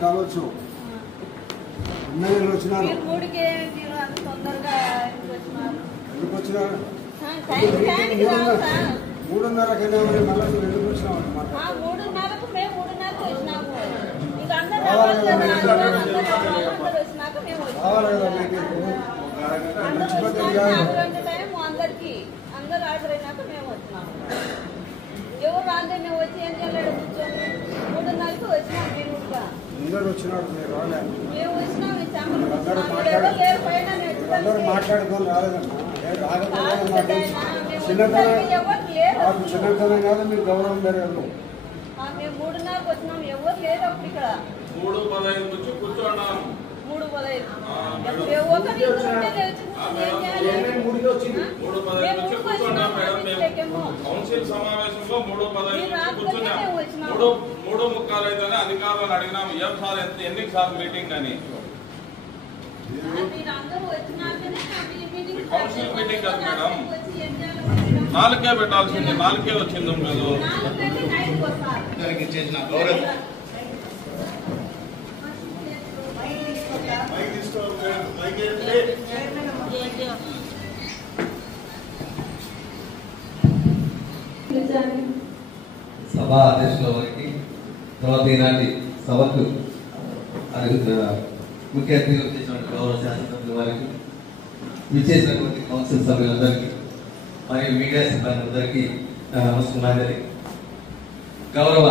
కావచ్చు ఎమ్మెల్యేలు వచ్చినారు ఎందుకు వచ్చినారు 3:30 మళ్ళీ ఎందుకు వచ్చినాం అన్నమాట అందరు ఆర్డర్ అయినాక మేము వచ్చినాము ఎవరు రాందే మేము వచ్చి ఏం చేయలేదు కూర్చొని 3:30కి వచ్చినాం అందరూ వచ్చినాడు మేము వచ్చినాం లేరు మాట్లాడుకొని రాలేదమ్మా చిన్నతనం కాదు మీరు గౌరవం పెరగదు మేము 3:30కి వచ్చినాం ఎవరు లేరు అప్పుడు ఇక్కడ 3:15 నుంచి కూర్చోన్నాం 3:15 కౌన్సిల్ సమావేశంలో 3:15 కూర్చున్నాం 3:30 అయితేనే అధికారులను అడిగినాం ఏం సార్ ఎన్నిసార్లు మీటింగ్ అని కౌన్సిల్ మీటింగ్ కదా మేడం 4కే పెట్టాల్సింది 4కే వచ్చింది మీరు సభా అధ్యక్షుల వారికి తర్వాత ఈనాటి సభకు ముఖ్య అతిథిగా వచ్చేసినటువంటి గౌరవ శాసనసభ్యుల వారికి విచ్చేసినటువంటి కౌన్సిల్ సభ్యులందరికీ మరియు మీడియా సిబ్బంది అందరికీ నమస్కారం. గౌరవ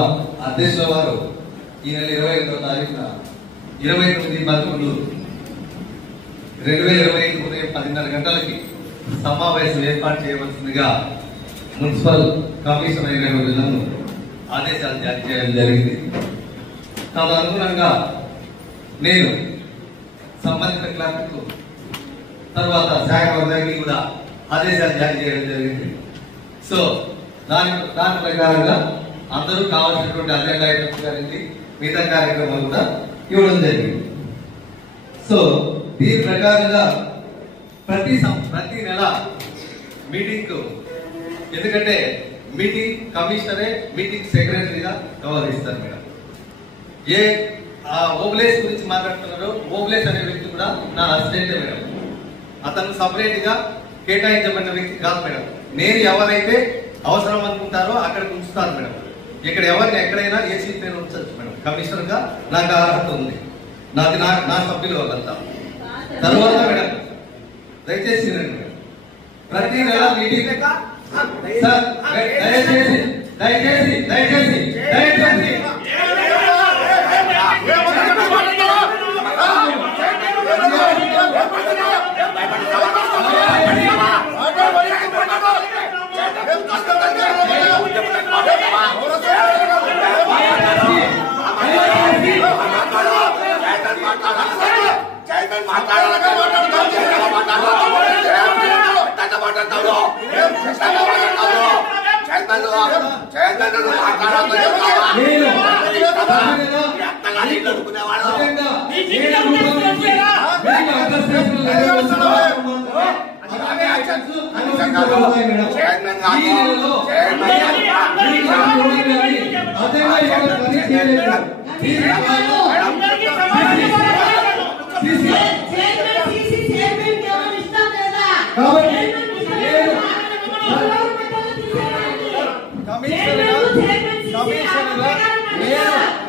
అధ్యక్షుల వారు ఈ నెల 28వ తారీఖున 29/11/2025 ఉదయం 10:30 గంటలకి సమావేశం ఏర్పాటు చేయవలసిందిగా మున్సిపల్ కమిషనర్ అయినటువంటి నన్ను ఆదేశాలు జారీ చేయడం జరిగింది. తదనుగుణంగా నేను సంబంధిత క్లర్క్కు తర్వాత శాఖ వర్గానికి కూడా ఆదేశాలు జారీ చేయడం జరిగింది. సో దాని ప్రకారంగా అందరూ కావాల్సినటువంటి అజెండా ఐటమ్స్ గారికి మిగతా కార్యక్రమాలు కూడా ఇవ్వడం జరిగింది. సో దీని ప్రకారంగా ప్రతి నెల మీటింగ్, ఎందుకంటే మీటింగ్ కమిషనరే మీటింగ్ సెక్రటరీగా వ్యవహరిస్తారు మేడం. ఏ ఓబ్లేస్ గురించి మాట్లాడుతున్నారో ఓబ్లేస్ అనే వ్యక్తి కూడా నా అసిస్టెంట్ మేడం. అతను సపరేట్ గా కేటాయించబడిన వ్యక్తి కాదు మేడం. నేను ఎవరైతే అవసరం అనుకుంటారో అక్కడికి ఉంచుతాను మేడం. ఇక్కడ ఎవరిని ఎక్కడైనా ఏ సీట్ పైన ఉంచచ్చు మేడం. కమిషనర్ గా నాకు అర్హత ఉంది, నాది నా సభ్యుల వాళ్ళంతా. తర్వాత మేడం దయచేసి మేడం ప్రతి నెల మీటింగ్ సార్ దయచేసి దయచేసి దయచేసి దయచేసి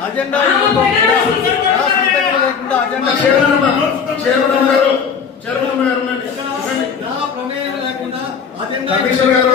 అజెండా ప్రమేయం లేకుండా కమిషనర్ గారు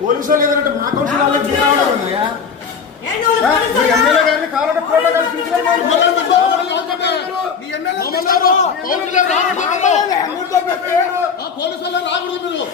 పోలీసు వాళ్ళు ఏదంటే మా కౌన్సిల్ వాళ్ళకి ఉన్నాయా ఎమ్మెల్యే గారిని కావాలంటే ఫోటో కలిసి పోలీసు వాళ్ళు రాకూడదు నేను